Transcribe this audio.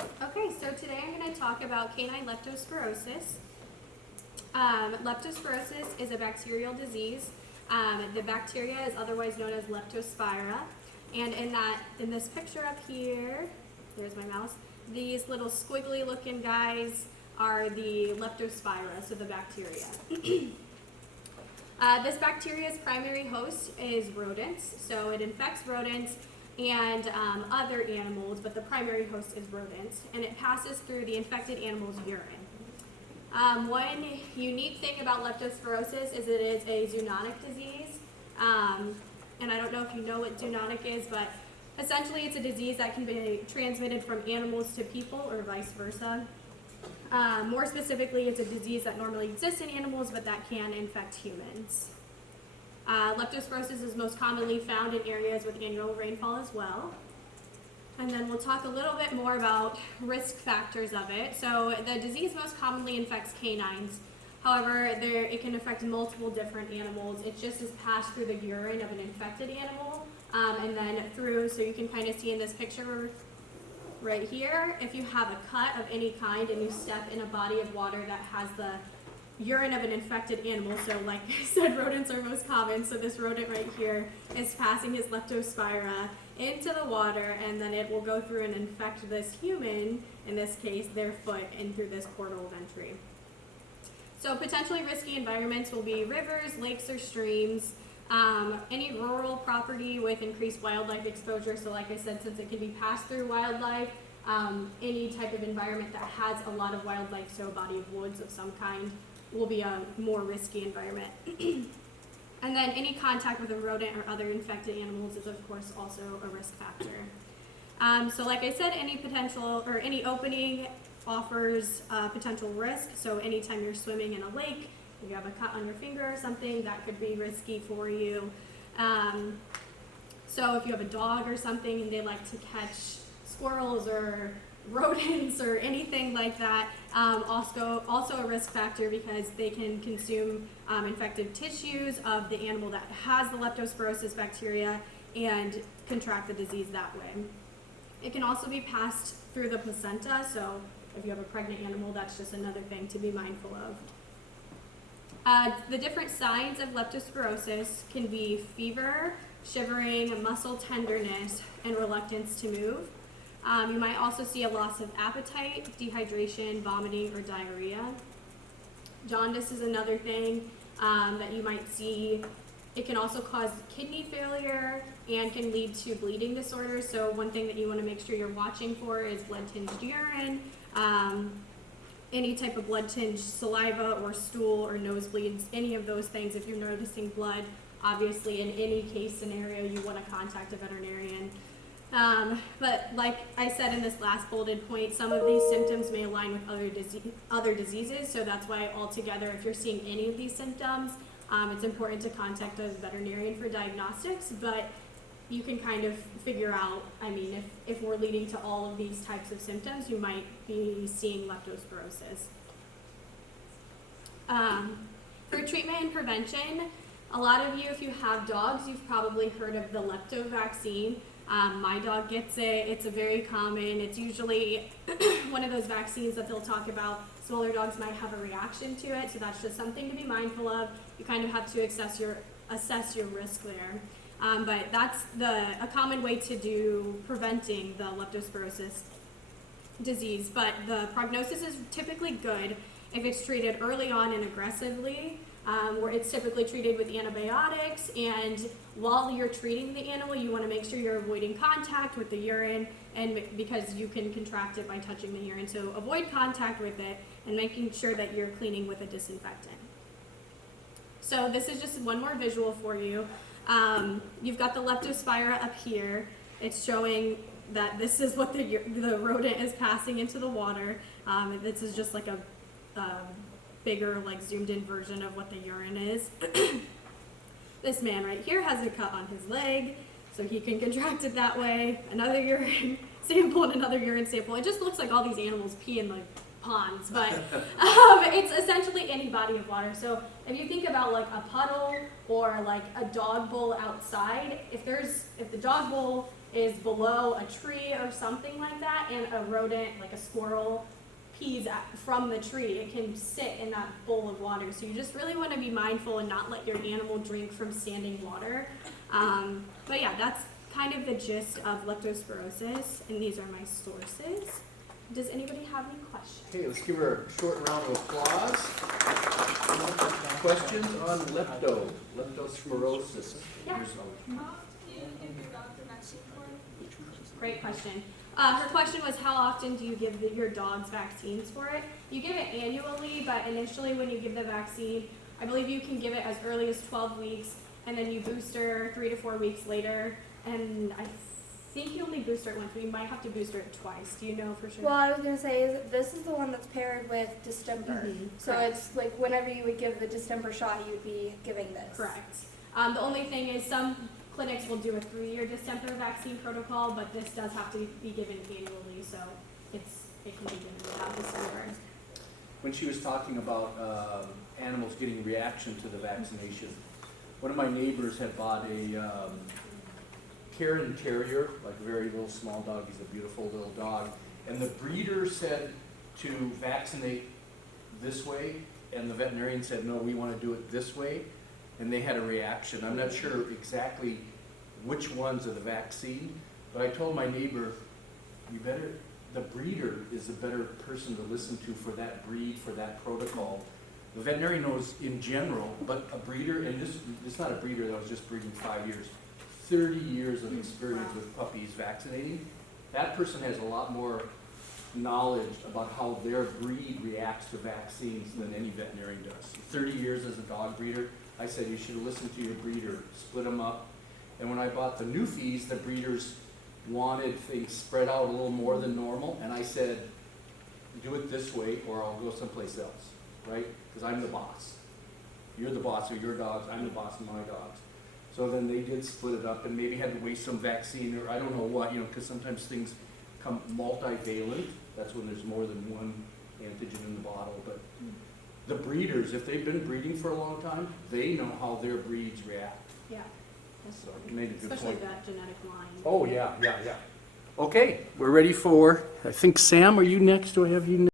Okay, so today I'm going to talk about canine leptospirosis. Leptospirosis is a bacterial disease. The bacteria is otherwise known as Leptospira, and in this picture up here, there's my mouse. These little squiggly looking guys are the Leptospira, so the bacteria. This bacteria's primary host is rodents, so it infects rodents and other animals, but the primary host is rodents, and it passes through the infected animal's urine. One unique thing about leptospirosis is it is a zoonotic disease, and I don't know if you know what zoonotic is, but essentially it's a disease that can be transmitted from animals to people or vice versa. More specifically, it's a disease that normally exists in animals, but that can infect humans. Leptospirosis is most commonly found in areas with annual rainfall as well. And then we'll talk a little bit more about risk factors of it. So the disease most commonly infects canines. However, it can affect multiple different animals. It just is passed through the urine of an infected animal and then through, so you can kind of see in this picture right here, if you have a cut of any kind and you step in a body of water that has the urine of an infected animal, so like I said, rodents are most common, so this rodent right here is passing his Leptospira into the water, and then it will go through and infect this human, in this case their foot, in through this portal of entry. So potentially risky environments will be rivers, lakes, or streams, any rural property with increased wildlife exposure, so like I said, since it can be passed through wildlife, any type of environment that has a lot of wildlife, so a body of woods of some kind, will be a more risky environment. And then any contact with a rodent or other infected animals is of course also a risk factor. So like I said, any potential or any opening offers potential risk. So anytime you're swimming in a lake, if you have a cut on your finger or something, that could be risky for you. So if you have a dog or something and they like to catch squirrels or rodents or anything like that, also a risk factor because they can consume infected tissues of the animal that has the leptospirosis bacteria and contract the disease that way. It can also be passed through the placenta, so if you have a pregnant animal, that's just another thing to be mindful of. The different signs of leptospirosis can be fever, shivering, muscle tenderness, and reluctance to move. You might also see a loss of appetite, dehydration, vomiting, or diarrhea. Jaundice is another thing that you might see. It can also cause kidney failure and can lead to bleeding disorders. So one thing that you want to make sure you're watching for is blood-tinged urine, any type of blood-tinged saliva or stool or nosebleeds, any of those things. If you're noticing blood, obviously in any case scenario, you want to contact a veterinarian. But like I said in this last bolded point, some of these symptoms may align with other diseases, so that's why altogether, if you're seeing any of these symptoms, it's important to contact a veterinarian for diagnostics, but you can kind of figure out, I mean, if we're leading to all of these types of symptoms, you might be seeing leptospirosis. For treatment and prevention, a lot of you, if you have dogs, you've probably heard of the Lepto vaccine. My dog gets it. It's a very common, it's usually one of those vaccines that they'll talk about. Smaller dogs might have a reaction to it, so that's just something to be mindful of. You kind of have to assess your risk there. But that's a common way to do preventing the leptospirosis disease. But the prognosis is typically good if it's treated early on and aggressively, where it's typically treated with antibiotics, and while you're treating the animal, you want to make sure you're avoiding contact with the urine, and because you can contract it by touching the urine, so avoid contact with it and making sure that you're cleaning with a disinfectant. So this is just one more visual for you. You've got the Leptospira up here. It's showing that this is what the rodent is passing into the water. This is just like a bigger, like zoomed in version of what the urine is. This man right here has a cut on his leg, so he can contract it that way. Another urine sample and another urine sample. It just looks like all these animals pee in like ponds, but it's essentially any body of water. So if you think about like a puddle or like a dog bowl outside, if the dog bowl is below a tree or something like that, and a rodent, like a squirrel, pees from the tree, it can sit in that bowl of water. So you just really want to be mindful and not let your animal drink from standing water. But yeah, that's kind of the gist of leptospirosis, and these are my sources. Does anybody have any questions? Okay, let's give her a short round of applause. Questions on leptospirosis? Yeah. Do you give your dog the vaccine for it? Great question. Her question was, how often do you give your dogs vaccines for it? You give it annually, but initially when you give the vaccine, I believe you can give it as early as 12 weeks, and then you booster 3 to 4 weeks later. And I think you only booster it once, but you might have to booster it twice. Do you know for sure? Well, I was going to say, this is the one that's paired with distemper. So Correct. it's like whenever you would give the distemper shot, you would be giving this. Correct. The only thing is some clinics will do a 3-year distemper vaccine protocol, but this does have to be given annually, so it can be given without distemper. When she was talking about animals getting reaction to the vaccination, one of my neighbors had bought a Karen Terrier, like a very little small dog. He's a beautiful little dog. And the breeder said to vaccinate this way, and the veterinarian said, no, we want to do it this way. And they had a reaction. I'm not sure exactly which ones are the vaccine, but I told my neighbor, the breeder is a better person to listen to for that breed, for that protocol. The veterinarian knows in general, but a breeder, and this is not a breeder that was just breeding 5 years, 30 years of experience with puppies vaccinating. That person has a lot more knowledge about how their breed reacts to vaccines than any veterinarian does. 30 years as a dog breeder, I said you should listen to your breeder, split them up. And when I bought the Newfies, the breeders wanted things spread out a little more than normal, and I said, do it this way or I'll go someplace else, right? Because I'm the boss. You're the boss of your dogs, I'm the boss of my dogs. So then they did split it up and maybe had to waste some vaccine or I don't know what, because sometimes things come multivalent. That's when there's more than one antigen in the bottle. But the breeders, if they've been breeding for a long time, they know how their breeds react. Yeah. So you made a good Especially point. that genetic line. Oh, yeah. Okay, we're ready for, I think, Sam, are you next? Do I have you next?